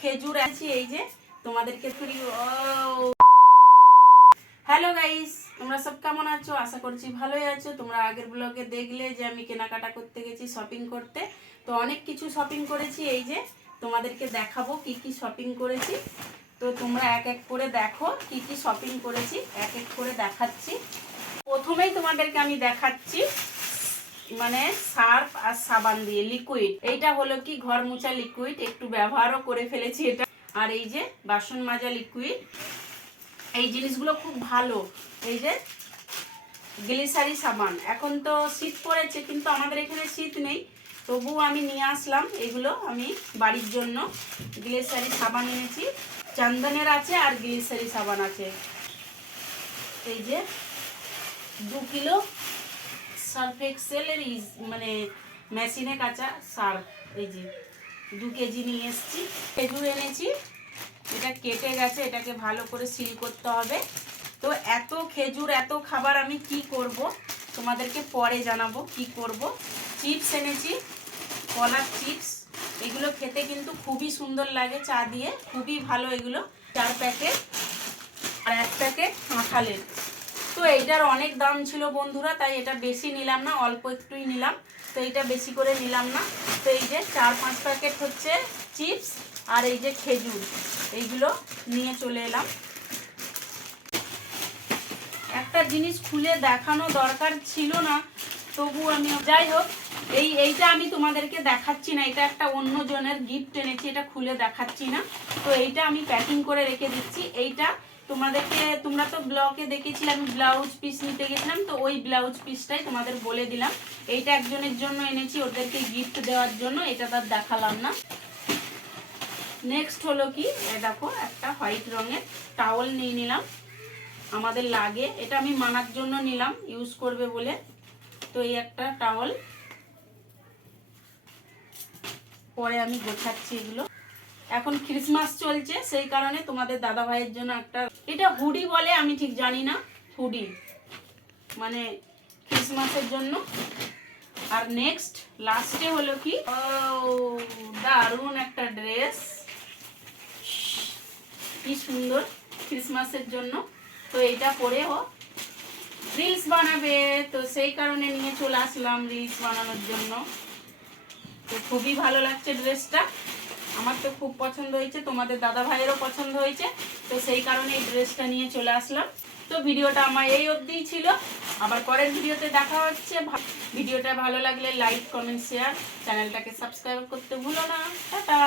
খেজুর আছি, এই যে তোমাদেরকে করি হ্যালো গাইস তোমরা সব কেমন আছো? আশা করছি ভালোই আছো। তোমরা আগের ব্লগে দেখলে যে আমি কেনাকাটা করতে গেছি শপিং করতে। তো অনেক কিছু শপিং করেছি, এই যে তোমাদেরকে দেখাবো কি কি শপিং করেছি। তো তোমরা এক এক করে দেখো কি কি শপিং করেছি, এক এক করে দেখাচ্ছি। প্রথমেই তোমাদেরকে আমি দেখাচ্ছি মানে সার্ফ আর সাবান দিয়ে লিকুইড এইটা হলো কি ঘর মোছা লিকুইড একটু ব্যবহারও করে ফেলেছি এটা। আর এই যে বাসন মাজা লিকুইড এই জিনিসগুলো খুব ভালো। এই যে গ্লিসারি সাবান। এখন তো শীত পড়েছে, কিন্তু আমাদের এখানে শীত নেই। তবুও আমি নিয়ে আসলাম। এগুলো আমি বাড়ির জন্য গ্লিসারি সাবান এনেছি। চন্দনের আছে আর গ্লিসারি সাবান আছে। এই যে দু কিলো সার্ফ এক্সেলের মানে মেশিনে কাঁচা সার্ফ এই যে, দু কেজি নিয়ে এসেছি। খেজুর এনেছি। এটা কেটে গেছে, এটাকে ভালো করে সিল করতে হবে। তো এত খেজুর, এত খাবার আমি কি করব? তোমাদেরকে পরে জানাব কি করব। চিপস এনেছি, কলার চিপস। এগুলো খেতে কিন্তু খুবই সুন্দর লাগে চা দিয়ে, খুবই ভালো এগুলো। চার প্যাকেট আর এক প্যাকেট কাঁঠালের। তো এইটার অনেক দাম ছিল বন্ধুরা, তাই এটা বেশি নিলাম না, অল্প একটুই নিলাম। তো এইটা বেশি করে নিলাম না। তো এই যে চার পাঁচ প্যাকেট হচ্ছে চিপস আর এই যে খেজুর, এইগুলো নিয়ে চলে এলাম। একটা জিনিস খুলে দেখানো দরকার ছিল না, তবু আমি, যাই হোক, এই এইটা আমি তোমাদেরকে দেখাচ্ছি না, এটা একটা অন্য জনের গিফট এনেছি, এটা খুলে দেখাচ্ছি না। তো এইটা আমি প্যাকিং করে রেখে দিচ্ছি। এইটা তোমাদেরকে, তোমরা তো ব্লকে দেখেছিলে, আমি ব্লাউজ পিস নিতে গেছিলাম, তো ওই ব্লাউজ পিসটাই তোমাদের বলে দিলাম। এইটা একজনের জন্য এনেছি, ওদেরকে গিফট দেওয়ার জন্য, এটা তার দেখালাম না। নেক্সট হলো কি? দেখো, একটা হোয়াইট রঙের টাওয়াল নিয়ে নিলাম। আমাদের লাগে, এটা আমি মানার জন্য নিলাম ইউজ করবে বলে। তো এই একটা টাওয়াল পরে আমি গোছাচ্ছি এগুলো। এখন ক্রিসমাস চলছে, সেই কারণে তোমাদের দাদা ভাইয়ের জন্য একটা, এটা হুডি বলে, আমি ঠিক জানি না, হুডি। মানে ক্রিসমাসের জন্য। আর নেক্সট লাস্টে হলো কি? ও দারুণ একটা ড্রেস কি সুন্দর ক্রিসমাসের জন্য। তো এটা পরে ও রিলস বানাবে। তো সেই কারণে নিয়ে চলে আসলাম রিলস বানানোর জন্য। তো খুবই ভালো লাগছে ড্রেসটা আমার তো খুব পছন্দ হয়েছে, তোমাদের দাদা ভাইয়েরও পছন্দ হয়েছে, তো সেই কারণে এই ড্রেসটা নিয়ে চলে আসলাম। তো ভিডিওটা আমার এই অবধিই ছিল। আবার পরের ভিডিওতে দেখা হচ্ছে। ভিডিওটা ভালো লাগলে লাইক, কমেন্ট, শেয়ার, চ্যানেলটাকে সাবস্ক্রাইব করতে ভুলো না। টাটা!